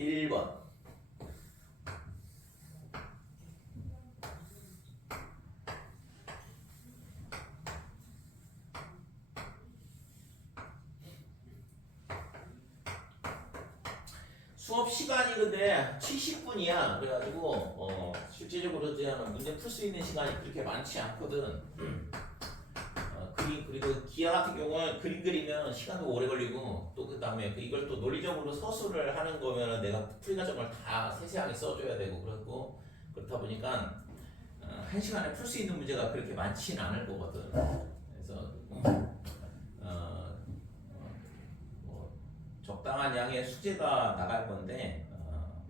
1번. 수업 시간이 근데 70분이야. 그래가지고 실제적으로 그냥 문제 풀 수 있는 시간이 그렇게 많지 않거든. 그리고 기하 같은 경우는 그림 그리면 시간도 오래 걸리고 또 그다음에 이걸 또 논리적으로 서술을 하는 거면 내가 풀이 과정을 다 세세하게 써줘야 되고 그렇고 그렇다 보니까 한 시간에 풀 수 있는 문제가 그렇게 많지는 않을 거거든. 그래서 뭐 적당한 양의 숙제가 나갈 건데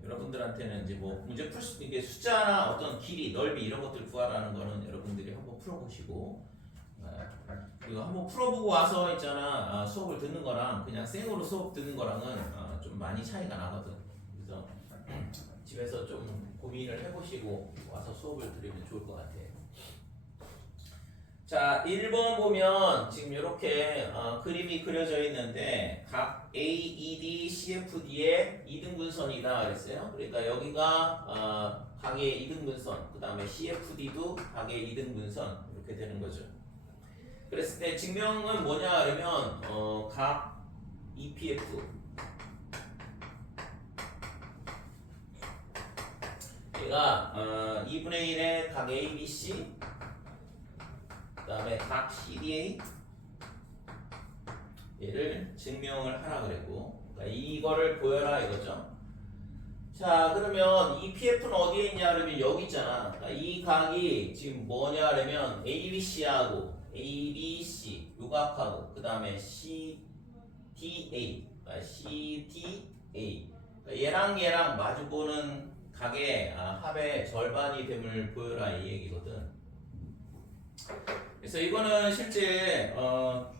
여러분들한테는 이제 뭐 문제 풀 수 이게 숫자나 어떤 길이, 넓이 이런 것들 구하라는 거는 여러분들이 한번 풀어보시고. 그리고 한번 풀어보고 와서 있잖아 수업을 듣는 거랑 그냥 생으로 수업 듣는 거랑은 좀 많이 차이가 나거든. 그래서 집에서 좀 고민을 해보시고 와서 수업을 들으면 좋을 것 같아요. 자, 1번 보면 지금 이렇게 그림이 그려져 있는데 각 A, E, D, CFD의 이등분선이다 그랬어요. 그러니까 여기가 각의 이등분선, 그 다음에 CFD도 각의 이등분선 이렇게 되는 거죠. 그랬을 때 증명은 뭐냐 그러면 각 EPF 얘가 2분의 1의 각 ABC 그 다음에 각 CDA 얘를 증명을 하라 그랬고 그러니까 이거를 보여라 이거죠. 자 그러면 EPF는 어디에 있냐 그러면 여기 있잖아. 그러니까 이 각이 지금 뭐냐 그러면 ABC하고 ABC 요각하고 그 다음에 CDA 그러니까 CDA 그러니까 얘랑 마주보는 각의 합의 절반이 됨을 보여라 이 얘기거든. 그래서 이거는 실제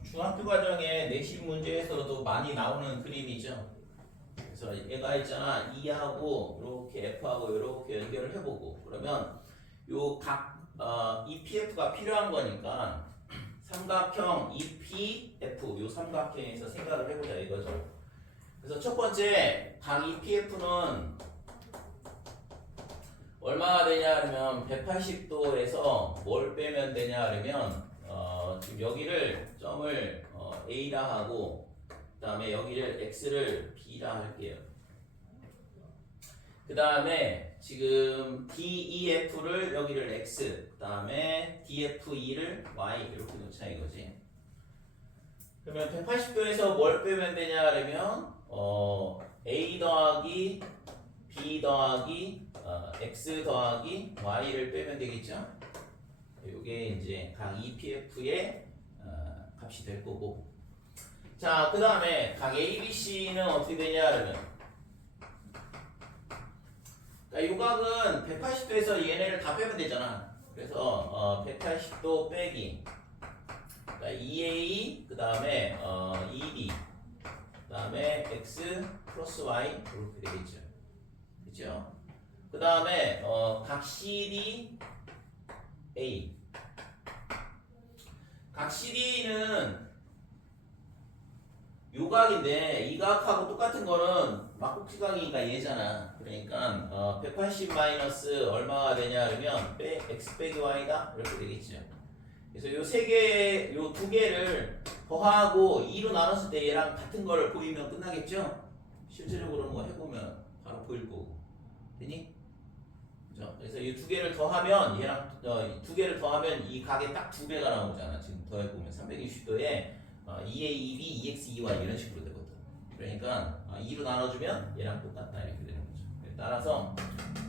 중학교 과정의 내신 문제에서도 많이 나오는 그림이죠. 그래서 얘가 있잖아 2하고 이렇게 F하고 이렇게 연결을 해보고 그러면 요 각 EPF가 필요한 거니까 삼각형 EPF 요 삼각형에서 생각을 해보자 이거죠. 그래서 첫 번째 각 EPF는 얼마나 되냐 그러면 180도에서 뭘 빼면 되냐 그러면 지금 여기를 점을 A라 하고 그 다음에 여기를 X를 B라 할게요. 그 다음에 지금 DEF를 여기를 X 그 다음에 DFE를 Y 이렇게 놓자 이거지. 그러면 180도에서 뭘 빼면 되냐 그러면 A 더하기 B 더하기 X 더하기 Y를 빼면 되겠죠. 이게 이제 각 EPF의 값이 될 거고. 자, 그 다음에 각 ABC는 어떻게 되냐 그러면 이 각은 180도에서 얘네를 다 빼면 되잖아. 그래서 180도 빼기 그러니까 EA 그 다음에 EB 그 다음에 X 플러스 Y 이렇게 되겠죠. 그죠? 그 다음에 각 CD A 각 CD는 요 각인데 이 각하고 똑같은 거는 막국지각이니까 얘잖아. 그러니까 180 마이너스 얼마가 되냐 그러면 x 빼기 y다 이렇게 되겠죠. 그래서 요 세 개, 요 두 개를 더하고 2로 나눴을 때 얘랑 같은 거를 보이면 끝나겠죠. 실제적으로 뭐 해보면 바로 보일 거고. 되니? 그죠? 그래서 이 두 개를 더하면 얘랑 두 개를 더하면 이 각에 딱 두 배가 나오잖아. 지금 더해보면 360도에 2a, 2b, 2x, 2y 이런 식으로 되거든. 그러니까 2로 나눠주면 얘랑 똑같다 이렇게 되는 거죠. 따라서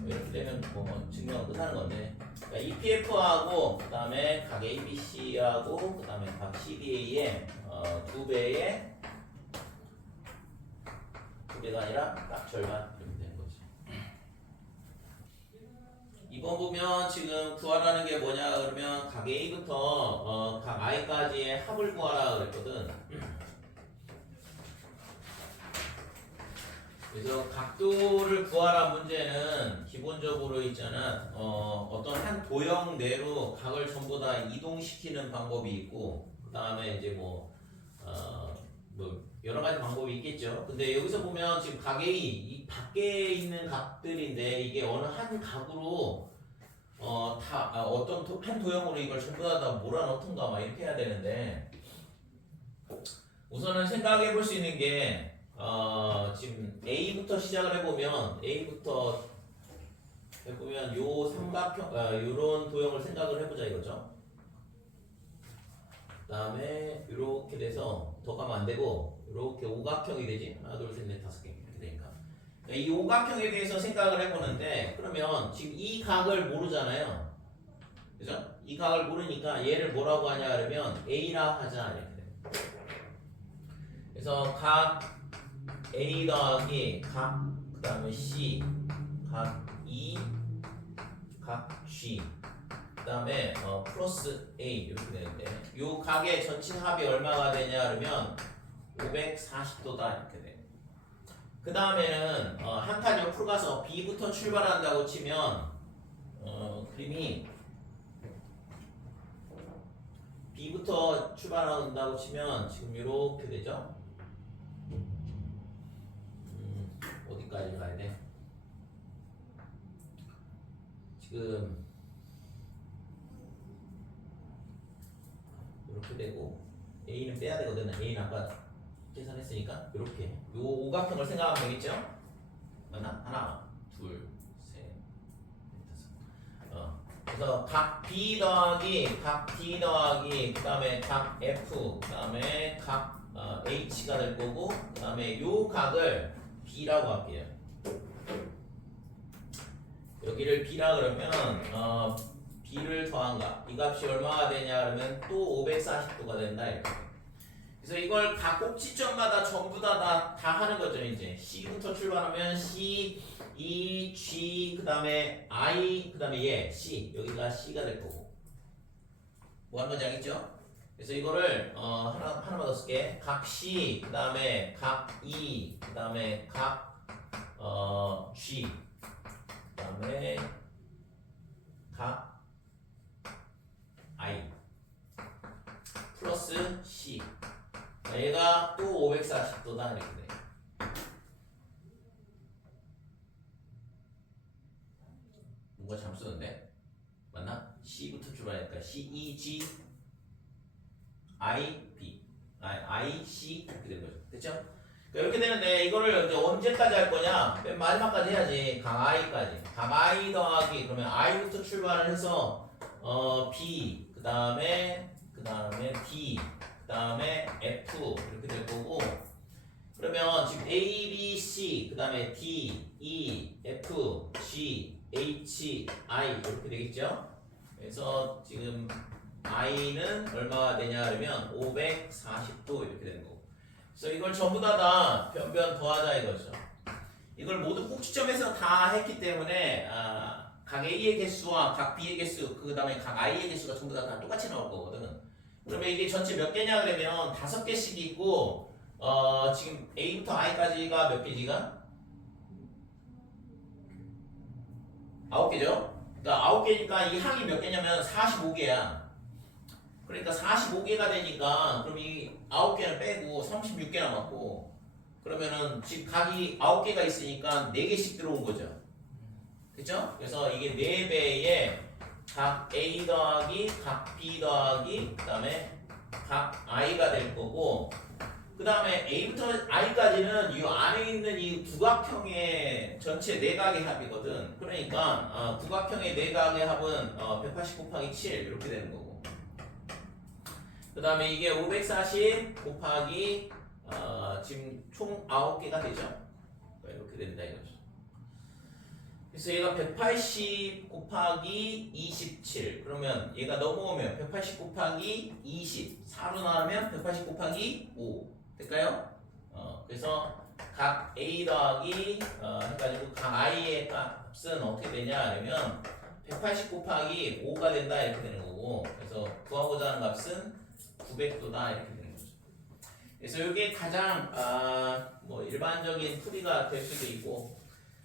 이렇게 되면 뭐 증명은 끝나는 건데 그러니까 EPF하고 그 다음에 각 ABC하고 그 다음에 각 CDA의 두 배의 두 배가 아니라 딱 절반 이렇게 되는 거지. 이번 보면 지금 구하라는 게 뭐냐 그러면 각 A부터 각 I까지의 합을 구하라 그랬거든. 그래서 각도를 구하라 문제는 기본적으로 있잖아 어떤 한 도형 내로 각을 전부 다 이동시키는 방법이 있고 그 다음에 이제 뭐 여러 가지 방법이 있겠죠. 근데 여기서 보면 지금 각 A 이 밖에 있는 각들인데 이게 어느 한 각으로 어떤 한 도형으로 이걸 전부 다 몰아넣던가 막 이렇게 해야 되는데 우선은 생각해 볼 수 있는 게 지금 A부터 시작을 해보면 A부터 해보면 요 삼각형 요런 도형을 생각을 해보자 이거죠. 그 다음에 이렇게 돼서 더 가면 안 되고 이렇게 오각형이 되지. 하나 둘셋넷 다섯 개 이렇게 되니까 이 오각형에 대해서 생각을 해보는데 그러면 지금 이 각을 모르잖아요. 그죠? 이 각을 모르니까 얘를 뭐라고 하냐 그러면 A라 하자 이렇게 돼. 그래서 각 A 더하기 각 그 다음에 C 각 E 각 G 그 다음에 플러스 A 이렇게 되는데 요 각의 전체 합이 얼마가 되냐 그러면 540도다 이렇게 돼. 그 다음에는 한 칸 옆으로 가서 B부터 출발한다고 치면 그림이 B부터 출발한다고 치면 지금 이렇게 되죠. 어디까지 가야 돼? 지금 이렇게 되고 A는 빼야 되거든. A는 아까 계산했으니까 이렇게 요 오각형을 생각하면 되겠죠? 맞나? 하나, 둘, 셋, 넷, 다섯. 그래서 각 B 더하기 각 D 더하기 그 다음에 각 F 그 다음에 각 H가 될 거고 그 다음에 요 각을 B라고 할게요. 여기를 B라 그러면 B를 더한 각 이 값이 얼마가 되냐 그러면 또 540도가 된다 이렇게. 그래서 이걸 각 꼭지점마다 전부 다 하는 거죠. 이제 C부터 출발하면 C, E, G 그 다음에 I 그 다음에 얘 C 여기가 C가 될 거고 뭐 하는 건지 알겠죠? 그래서 이거를 하나만 더 쓸게. 각 C 그 다음에 각 E 그 다음에 각 G 그 다음에 각 I 플러스 C 얘가 또 540도다 이렇게 돼. 뭔가 잘못 쓰는데 맞나? C부터 출발하니까 C, E, G, I, B I, C 이렇게 되는 거죠. 됐죠? 이렇게 되는데 이거를 이제 언제까지 할 거냐? 맨 마지막까지 해야지. 각 I까지. 각 I 더하기 그러면 I부터 출발을 해서 B 그 다음에 D 그 다음에 F 이렇게 될 거고 그러면 지금 A, B, C 그 다음에 D, E, F, G, H, I 이렇게 되겠죠? 그래서 지금 I는 얼마가 되냐 그러면 540도 이렇게 되는 거고 그래서 이걸 전부 다 변변 더하자 이거죠. 이걸 모두 꼭지점에서 다 했기 때문에 각 A의 개수와 각 B의 개수 그 다음에 각 I의 개수가 전부 다 똑같이 나올 거거든. 그러면 이게 전체 몇 개냐 그러면 5개씩 있고 지금 A부터 I까지가 몇 개지가? 9개죠? 그러니까 9개니까 이 항이 몇 개냐면 45개야. 그러니까 45개가 되니까 그럼 이 9개는 빼고 36개 남았고 그러면은 지금 각이 9개가 있으니까 4개씩 들어온 거죠. 그쵸? 그래서 이게 4배의 각 A 더하기 각 B 더하기 그 다음에 각 I가 될 거고 그 다음에 A부터 I까지는 이 안에 있는 이 구각형의 전체 내각의 합이거든. 그러니까 구각형의 내각의 합은 180 곱하기 7 이렇게 되는 거고 그 다음에 이게 540 곱하기 지금 총 9개가 되죠. 이렇게 된다 이거죠. 그래서 얘가 180 곱하기 27 그러면 얘가 넘어오면 180 곱하기 20 4로 나누면 180 곱하기 5 될까요? 그래서 각 A 더하기 해가지고 각 I의 값은 어떻게 되냐 그러면 180 곱하기 5가 된다 이렇게 되는 거고 그래서 구하고자 하는 값은 900도다 이렇게 되는 거죠. 그래서 이게 가장 뭐 일반적인 풀이가 될 수도 있고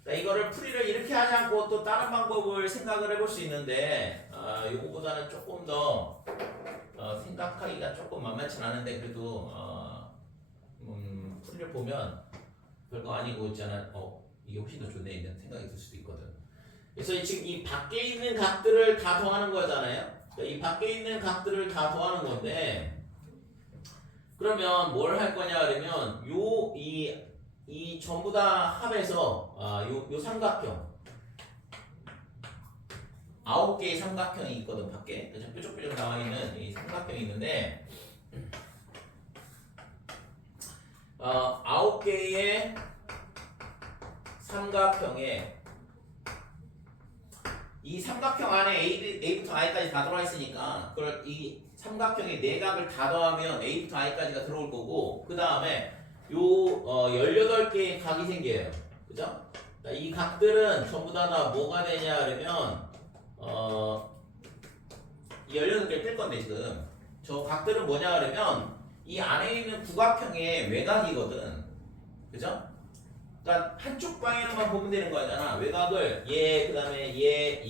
이거를 풀이를 이렇게 하지 않고 또 다른 방법을 생각을 해볼 수 있는데 이거보다는 조금 더 생각하기가 조금 만만치 않은데 그래도 풀려 보면 별거 아니고 있잖아. 이게 훨씬 더 좋네 이런 생각이 들 수도 있거든. 그래서 지금 이 밖에 있는 각들을 다 더하는 거잖아요. 그러니까 이 밖에 있는 각들을 다 더하는 건데 그러면 뭘 할 거냐 그러면 이 전부 다 합해서 요 삼각형 9개의 삼각형이 있거든 밖에. 그죠? 뾰족뾰족 나와 있는 이 삼각형이 있는데 9개의 삼각형에 이 삼각형 안에 A부터 I까지 다 들어와 있으니까 그걸 이 삼각형의 내각을 다 더하면 A부터 I까지가 들어올 거고 그 다음에 요 18개의 각이 생겨요. 그죠? 이 각들은 전부 다 뭐가 되냐 그러면 18개를 뺄 건데 지금 저 각들은 뭐냐 그러면 이 안에 있는 구각형의 외곽이거든. 그죠? 그러니까 한쪽 방향으로만 보면 되는 거잖아. 외곽을 그 다음에 얘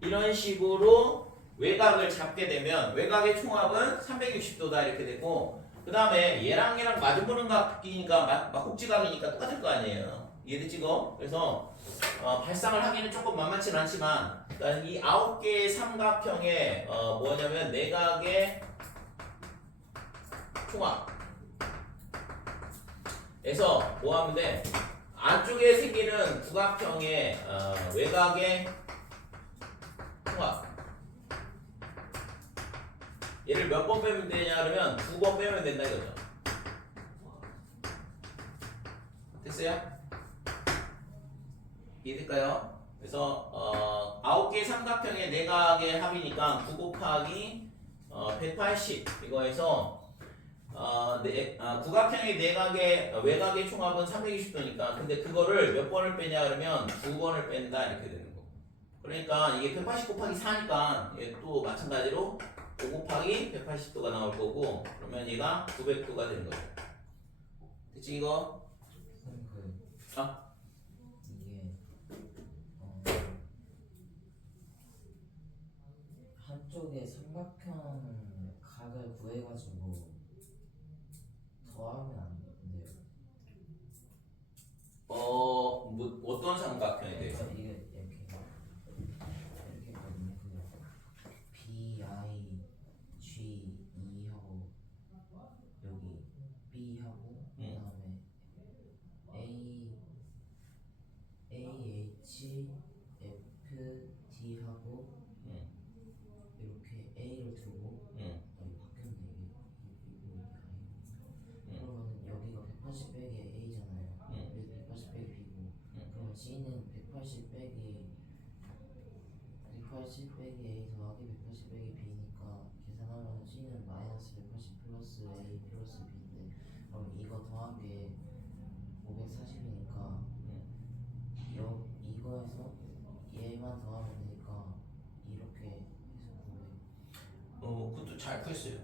이런 식으로 외곽을 잡게 되면 외곽의 총합은 360도다 이렇게 되고 그 다음에 얘랑 마주보는 각이니까 막국지각이니까 똑같을 거 아니에요. 이해됐지? 그래서 발상을 하기는 조금 만만치는 않지만 일단 이 9개의 삼각형의 뭐냐면 내각의 총합 에서 뭐 하면 돼? 안쪽에 생기는 구각형의 외곽의 총합 얘를 몇 번 빼면 되냐 그러면 2번 빼면 된다 이거죠. 됐어요? 이해될까요? 그래서 9개의 삼각형의 내각의 합이니까 9 곱하기 180 이거에서 구각형의 내각의 외곽의 총합은 320도니까 근데 그거를 몇 번을 빼냐 그러면 2번을 뺀다 이렇게 되는 거. 그러니까 이게 180 곱하기 4니까 얘 또 마찬가지로 5 곱하기 180도가 나올 거고 그러면 얘가 900도가 되는 거죠. 됐지 이거? 이게 한쪽에 삼각형 각을 구해가지고 더하면 안 돼요. 뭐 어떤 삼각형에 대해서? 이게 이렇게 있거든요. B, I, G, E 하고 여기 B 하고 그다음에 A, H, F, D 하고 이렇게 A를 두고 바뀌었네 이게. 그러면 여기가 180 빼기 A잖아요. 180 빼기 B고 그럼 C는 180 빼기 A 더하기 180 빼기 B니까 계산하면 C는 마이너스 180 플러스 A 플러스 B인데 그럼 이거 더한 게 540이니까 이거에서 얘만 더하면 되니까 이렇게 해서 900. 그것도 잘 풀었어요.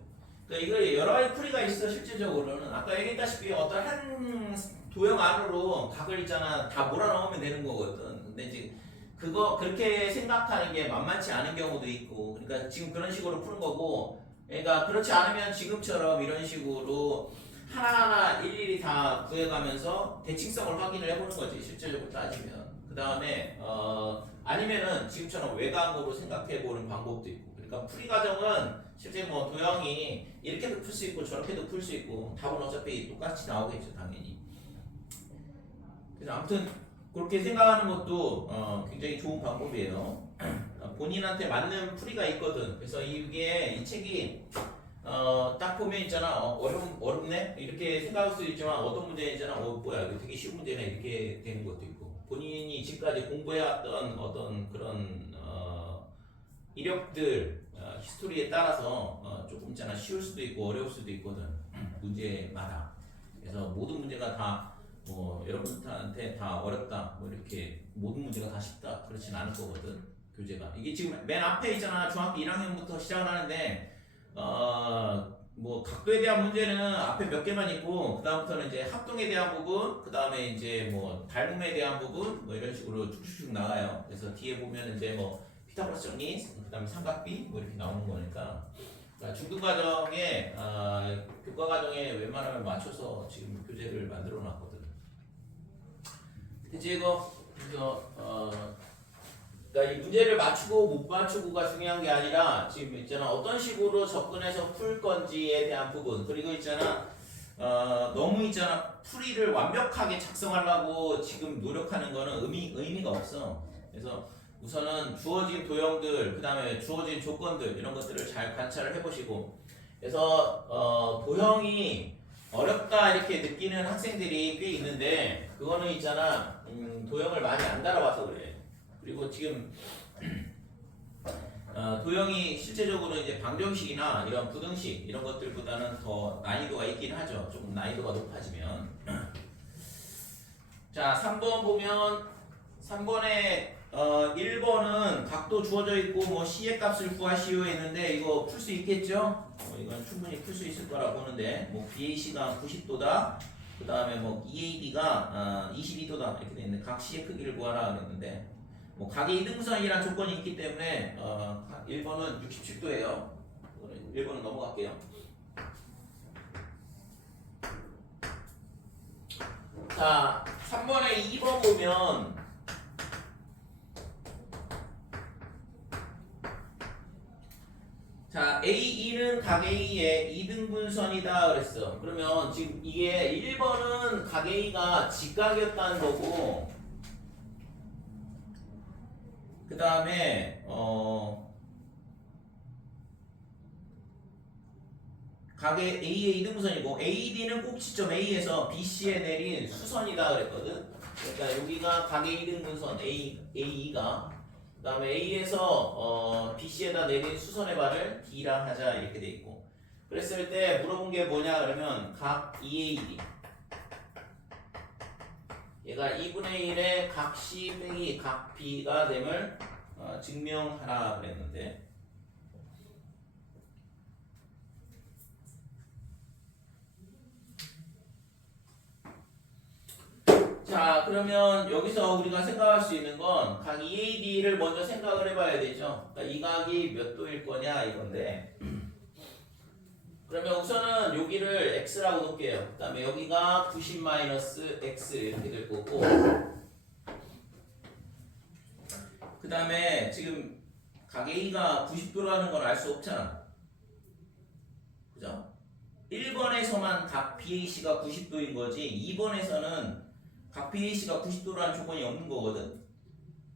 그러니까 이거 여러 가지 풀이가 있어 실질적으로는 아까 얘기했다시피 어떤 한 도형 안으로 각을 있잖아 다 몰아넣으면 되는 거거든. 근데 지금 그거 그렇게 생각하는 게 만만치 않은 경우도 있고 그러니까 지금 그런 식으로 푸는 거고 그러니까 그렇지 않으면 지금처럼 이런 식으로 하나하나 일일이 다 구해가면서 대칭성을 확인을 해보는 거지 실질적으로 따지면 그 다음에 아니면은 지금처럼 외곽으로 생각해보는 방법도 있고 그러니까 풀이 과정은 실제 뭐 도형이 이렇게도 풀 수 있고 저렇게도 풀 수 있고 답은 어차피 똑같이 나오겠죠 당연히. 그래서 아무튼 그렇게 생각하는 것도 굉장히 좋은 방법이에요. 본인한테 맞는 풀이가 있거든. 그래서 이게 이 책이 딱 보면 있잖아 어렵네 이렇게 생각할 수도 있지만 어떤 문제 있잖아 뭐야 이거 되게 쉬운 문제네 이렇게 되는 것도 있고 본인이 지금까지 공부해왔던 어떤 그런 이력들 히스토리에 따라서 조금 있잖아 쉬울 수도 있고 어려울 수도 있거든 문제마다. 그래서 모든 문제가 다 뭐 여러분한테 다 어렵다 뭐 이렇게 모든 문제가 다 쉽다 그렇진 않을 거거든 교재가. 이게 지금 맨 앞에 있잖아 중학교 1학년부터 시작을 하는데 뭐 각도에 대한 문제는 앞에 몇 개만 있고 그 다음부터는 이제 합동에 대한 부분 그 다음에 이제 뭐 닮음에 대한 부분 뭐 이런 식으로 쭉쭉쭉 나가요. 그래서 뒤에 보면 이제 뭐 피타고라스 정리 그 다음에 삼각비 뭐 이렇게 나오는 거니까 그러니까 중등 과정에 교과 과정에 웬만하면 맞춰서 지금 교재를 만들어 놨거든. 그치 이거 그래서 그러니까 이 문제를 맞추고 못 맞추고가 중요한 게 아니라 지금 있잖아 어떤 식으로 접근해서 풀 건지에 대한 부분 그리고 있잖아 너무 있잖아 풀이를 완벽하게 작성하려고 지금 노력하는 거는 의미가 없어. 그래서 우선은 주어진 도형들 그 다음에 주어진 조건들 이런 것들을 잘 관찰을 해보시고 그래서 도형이 어렵다 이렇게 느끼는 학생들이 꽤 있는데 그거는 있잖아 도형을 많이 안 달아봐서 그래. 그리고 지금 도형이 실제적으로 이제 방정식이나 이런 부등식 이런 것들보다는 더 난이도가 있긴 하죠. 조금 난이도가 높아지면. 자, 3번 보면 3번에 1번은 각도 주어져 있고 뭐 C의 값을 구하시오 했는데 이거 풀 수 있겠죠? 이건 충분히 풀 수 있을 거라 보는데 뭐 BAC가 90도다. 그 다음에 뭐 EAD가 22도다 이렇게 돼 있는데 각 C의 크기를 구하라 그랬는데 뭐 각의 이등분선이라는 조건이 있기 때문에 1번은 67도예요. 1번은 넘어갈게요. 자, 3번에 2번 보면 자, A2는 각 A의 이등분선이다 그랬어. 그러면 지금 이게 1번은 각 A가 직각이었다는 거고 그 다음에 각의 A의 이등분선이고 AD는 꼭지점 A에서 BC에 내린 수선이다 그랬거든. 그러니까 여기가 각의 이등분선 AE가 그 다음에 A에서 BC에다 내린 수선의 발을 D라 하자 이렇게 돼 있고 그랬을 때 물어본 게 뭐냐 그러면 각 EAD 얘가 2분의 1의 각 C 빼기 각 B가 됨을 증명하라 그랬는데 자 그러면 여기서 우리가 생각할 수 있는 건 각 EAD를 먼저 생각을 해봐야 되죠. 그러니까 이 각이 몇 도일 거냐 이건데 그러면 우선은 여기를 x라고 놓을게요. 그 다음에 여기가 90-x 이렇게 될 거고 그 다음에 지금 각 A가 90도라는 걸 알 수 없잖아. 그죠? 1번에서만 각 BAC가 90도인 거지 2번에서는 각 BAC가 90도라는 조건이 없는 거거든.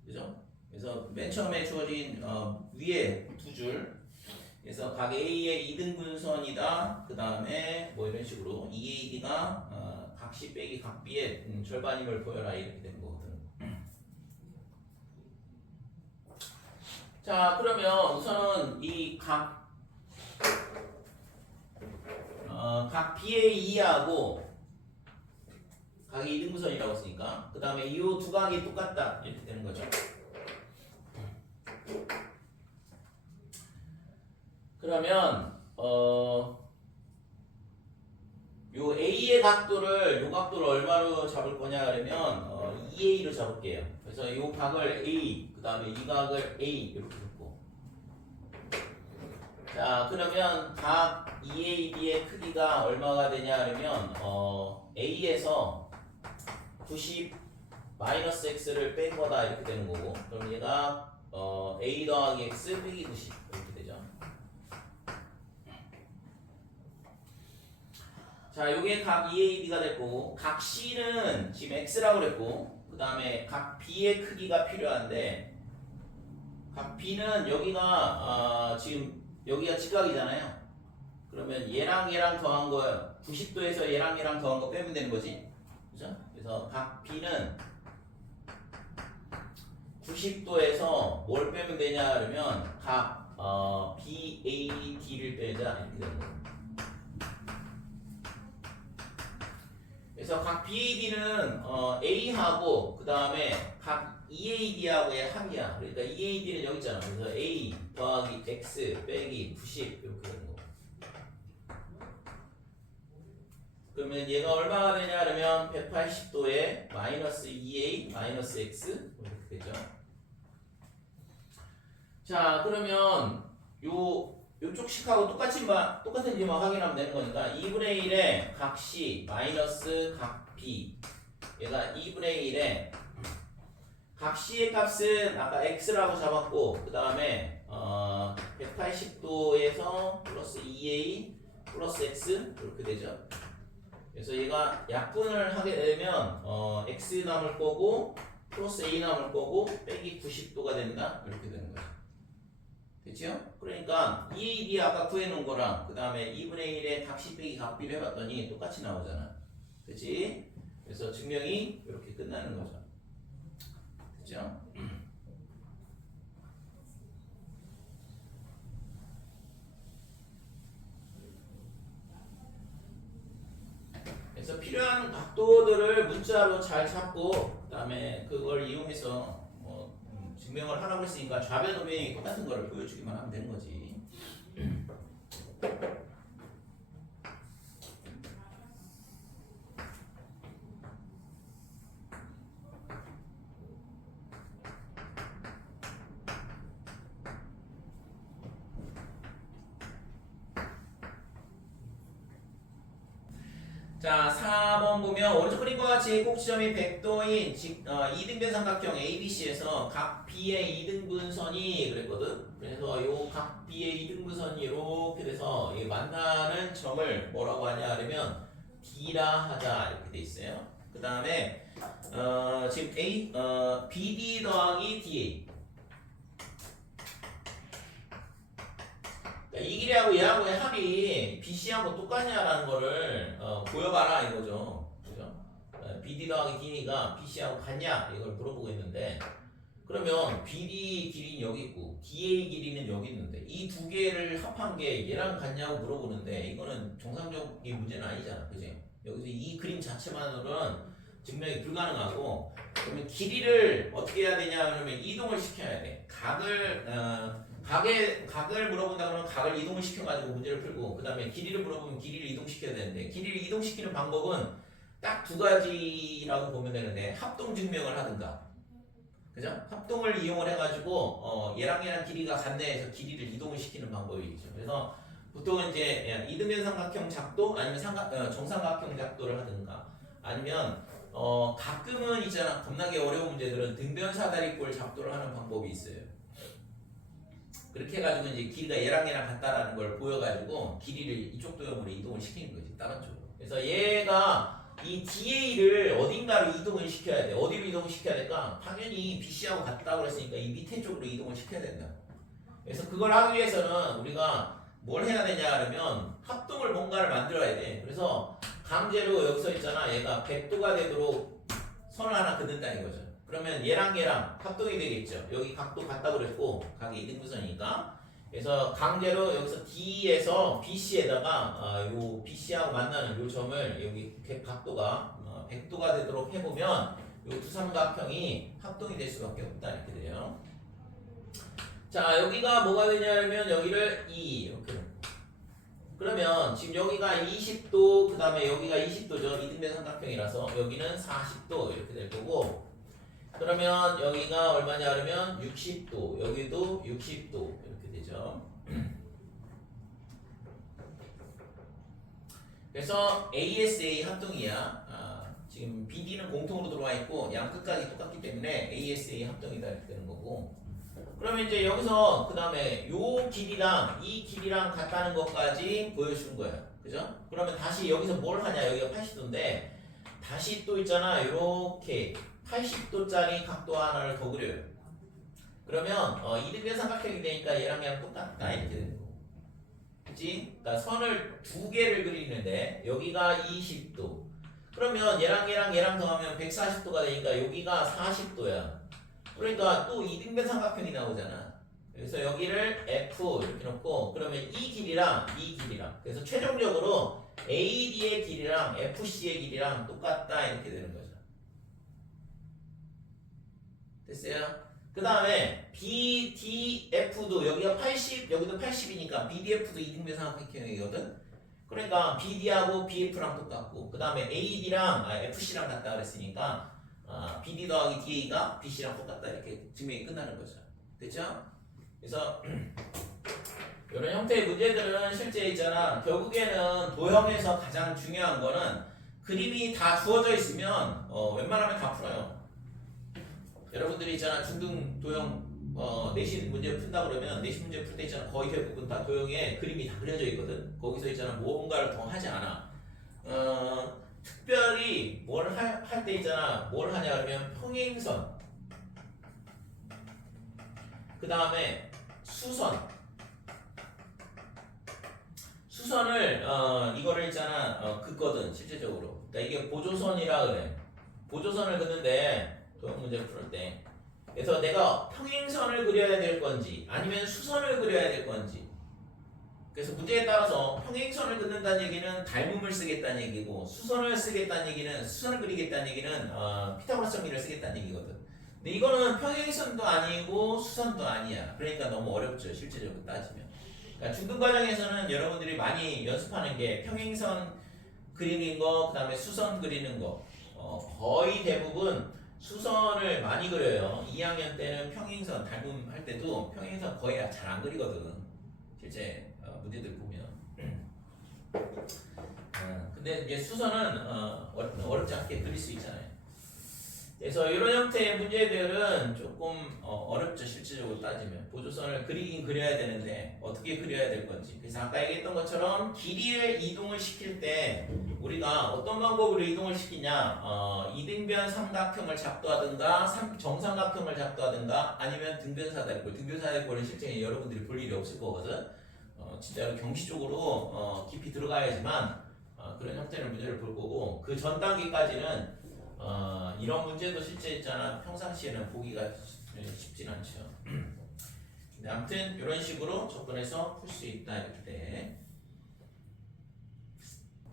그죠? 그래서 맨 처음에 주어진 위에 두 줄 그래서 각 A의 이등분선이다. 그 다음에 뭐 이런 식으로 EAD가 각 C 빼기 각 B의 절반임을 보여라 이렇게 되는 거거든. 자 그러면 우선은 이 각 B의 2하고 각이 이등분선이라고 했으니까 그 다음에 이 두 각이 똑같다 이렇게 되는 거죠. 그러면 요 A의 각도를 요 각도를 얼마로 잡을 거냐 그러면 2A로 잡을게요. 그래서 요 각을 A 그 다음에 이 각을 A 이렇게 잡고 자 그러면 각 EAD의 크기가 얼마가 되냐 그러면 A에서 90-x를 뺀 거다 이렇게 되는 거고 그럼 얘가 A 더하기 x 빼기 90 이렇게 되죠. 자 요게 각 EAD가 될 거고 각 C는 지금 x라고 그랬고 그 다음에 각 B의 크기가 필요한데 각 B는 여기가 지금 여기가 직각이잖아요. 그러면 얘랑 더한 거예요. 90도에서 얘랑 더한 거 빼면 되는 거지. 그죠? 그래서 각 B는 90도에서 뭘 빼면 되냐 그러면 각 BAD를 빼자 이렇게 되는 거예요. 그래서 각 BAD는 A하고 그 다음에 각 EAD하고의 합이야. 그러니까 EAD는 여기 있잖아. 그래서 A 더하기 X 빼기 90 이렇게 되는 거. 그러면 얘가 얼마가 되냐 그러면 180도에 마이너스 2A 마이너스 X 이렇게 되죠. 자 그러면 요 이쪽 식하고 똑같은 지만 확인하면 되는 거니까 2분의 1에 각 C 마이너스 각 B 얘가 2분의 1에 각 C의 값은 아까 X라고 잡았고 그 다음에 180도에서 플러스 2A 플러스 X 이렇게 되죠. 그래서 얘가 약분을 하게 되면 X 남을 거고 플러스 A 남을 거고 빼기 90도가 된다 이렇게 되는 거죠. 됐죠? 그러니까 2AB 아까 구해놓은 거랑 그 다음에 2분의 1에 각 C 빼기 각 B를 해봤더니 똑같이 나오잖아. 그치? 그래서 증명이 이렇게 끝나는 거죠. 됐죠? 그래서 필요한 각도들을 문자로 잘 잡고 그 다음에 그걸 이용해서 증명을 하라고 했으니까 좌변 우변이 똑같은 거를 보여주기만 하면 되는 거지. 자, 4번 보면 오른쪽 그림과 같이 꼭지점이 100도인 이등변 삼각형 ABC에서 각 B의 이등분선이 그랬거든. 그래서 요 각 B의 이등분선이 이렇게 돼서 이 만나는 점을 뭐라고 하냐 하면 D라 하자 이렇게 돼 있어요. 그 다음에 지금 BD 더하기 DA 이 길이하고 얘하고의 합이 BC하고 똑같냐라는 거를 보여봐라 이거죠. 그죠? BD 더하기 DA가 BC하고 같냐 이걸 물어보고 있는데 그러면 BD 길이는 여기 있고 DA 길이는 여기 있는데 이 두 개를 합한 게 얘랑 같냐고 물어보는데 이거는 정상적인 문제는 아니잖아. 그지? 여기서 이 그림 자체만으로는 증명이 불가능하고 그러면 길이를 어떻게 해야 되냐 그러면 이동을 시켜야 돼. 각을 물어본다 그러면 각을 이동을 시켜가지고 문제를 풀고 그 다음에 길이를 물어보면 길이를 이동시켜야 되는데 길이를 이동시키는 방법은 딱 두 가지라고 보면 되는데 합동 증명을 하든가 그죠? 합동을 이용을 해가지고 얘랑 길이가 같네 해서 길이를 이동을 시키는 방법이 있죠. 그래서 보통은 이제 이등변 삼각형 작도 아니면 정삼각형 작도를 하든가 아니면 가끔은 있잖아 겁나게 어려운 문제들은 등변 사다리꼴 작도를 하는 방법이 있어요. 그렇게 해가지고 이제 길이가 얘랑 같다라는 걸 보여가지고 길이를 이쪽 도형으로 이동을 시키는 거지 다른 쪽으로. 그래서 얘가 이 DA를 어딘가로 이동을 시켜야 돼. 어디로 이동을 시켜야 될까? 당연히 BC하고 같다고 그랬으니까 이 밑에 쪽으로 이동을 시켜야 된다. 그래서 그걸 하기 위해서는 우리가 뭘 해야 되냐 하면 합동을 뭔가를 만들어야 돼. 그래서 강제로 여기서 있잖아 얘가 100도가 되도록 선을 하나 긋는다 이거죠. 그러면 얘랑 합동이 되겠죠. 여기 각도 같다고 그랬고 각이 이등분선이니까 그래서 강제로 여기서 D에서 BC에다가 요 BC하고 만나는 요 점을 여기 각도가 100도가 되도록 해보면 요 두 삼각형이 합동이 될 수밖에 없다 이렇게 돼요. 자 여기가 뭐가 되냐면 여기를 2 이렇게 놓고 그러면 지금 여기가 20도 그 다음에 여기가 20도죠. 이등변 삼각형이라서 여기는 40도 이렇게 될 거고 그러면 여기가 얼마냐 그러면 60도 여기도 60도 이렇게 되죠. 그래서 ASA 합동이야. 지금 BD는 공통으로 들어와 있고 양 끝까지 똑같기 때문에 ASA 합동이다 이렇게 되는 거고 그러면 이제 여기서 그 다음에 요 길이랑 이 길이랑 같다는 것까지 보여준 거야. 그죠? 그러면 다시 여기서 뭘 하냐 여기가 80도인데 다시 또 있잖아 요렇게 80도짜리 각도 하나를 더 그려요. 그러면 이등변 삼각형이 되니까 얘랑 똑같다 이렇게 되는 거고 그치? 그러니까 선을 두 개를 그리는데 여기가 20도 그러면 얘랑 더하면 140도가 되니까 여기가 40도야. 그러니까 또 이등변 삼각형이 나오잖아. 그래서 여기를 F 이렇게 놓고 그러면 이 길이랑 그래서 최종적으로 AD의 길이랑 FC의 길이랑 똑같다 이렇게 되는 거죠. 됐어요? 그 다음에 BDF도 여기가 80 여기도 80이니까 BDF도 이등변 삼각형이거든. 그러니까 BD하고 BF랑 똑같고 그 다음에 AD랑 FC랑 같다 그랬으니까 BD 더하기 DA가 BC랑 똑같다 이렇게 증명이 끝나는 거죠. 됐죠? 그래서 이런 형태의 문제들은 실제 있잖아. 결국에는 도형에서 가장 중요한 거는 그림이 다 주어져 있으면 웬만하면 다 풀어요. 여러분들이 있잖아 중등 도형 내신 문제 푼다 그러면 내신 문제 풀 때 있잖아 거의 대부분 다 도형에 그림이 다 그려져 있거든. 거기서 있잖아 뭔가를 더 하지 않아. 특별히 뭘 할 때 있잖아 뭘 하냐 그러면 평행선 그 다음에 수선을 이거를 있잖아 긋거든 실제적으로. 그러니까 이게 보조선이라 그래. 보조선을 긋는데 도형 문제 풀 때 그래서 내가 평행선을 그려야 될 건지 아니면 수선을 그려야 될 건지. 그래서 문제에 따라서 평행선을 긋는다는 얘기는 닮음을 쓰겠다는 얘기고 수선을 쓰겠다는 얘기는 수선을 그리겠다는 얘기는 피타고라스 정리를 쓰겠다는 얘기거든. 근데 이거는 평행선도 아니고 수선도 아니야. 그러니까 너무 어렵죠 실제적으로 따지면. 그러니까 중등 과정에서는 여러분들이 많이 연습하는 게 평행선 그리는 거, 그 다음에 수선 그리는 거. 거의 대부분 수선을 많이 그려요. 2학년 때는 평행선 닮음 할 때도 평행선 거의 잘 안 그리거든. 실제 문제들 보면. 근데 이제 수선은 어렵지 않게 그릴 수 있잖아요. 그래서 이런 형태의 문제들은 조금 어렵죠 실질적으로 따지면. 보조선을 그리긴 그려야 되는데 어떻게 그려야 될 건지. 그래서 아까 얘기했던 것처럼 길이를 이동을 시킬 때 우리가 어떤 방법으로 이동을 시키냐. 이등변 삼각형을 작도하든가 정삼각형을 작도하든가 아니면 등변사다리꼴. 등변사다리꼴은 실제 여러분들이 볼 일이 없을 거거든. 진짜로 경시적으로 깊이 들어가야지만 그런 형태의 문제를 볼 거고 그 전 단계까지는 이런 문제도 실제 있잖아 평상시에는 보기가 쉽진 않죠. 근데 아무튼 이런 식으로 접근해서 풀 수 있다 이렇게 돼.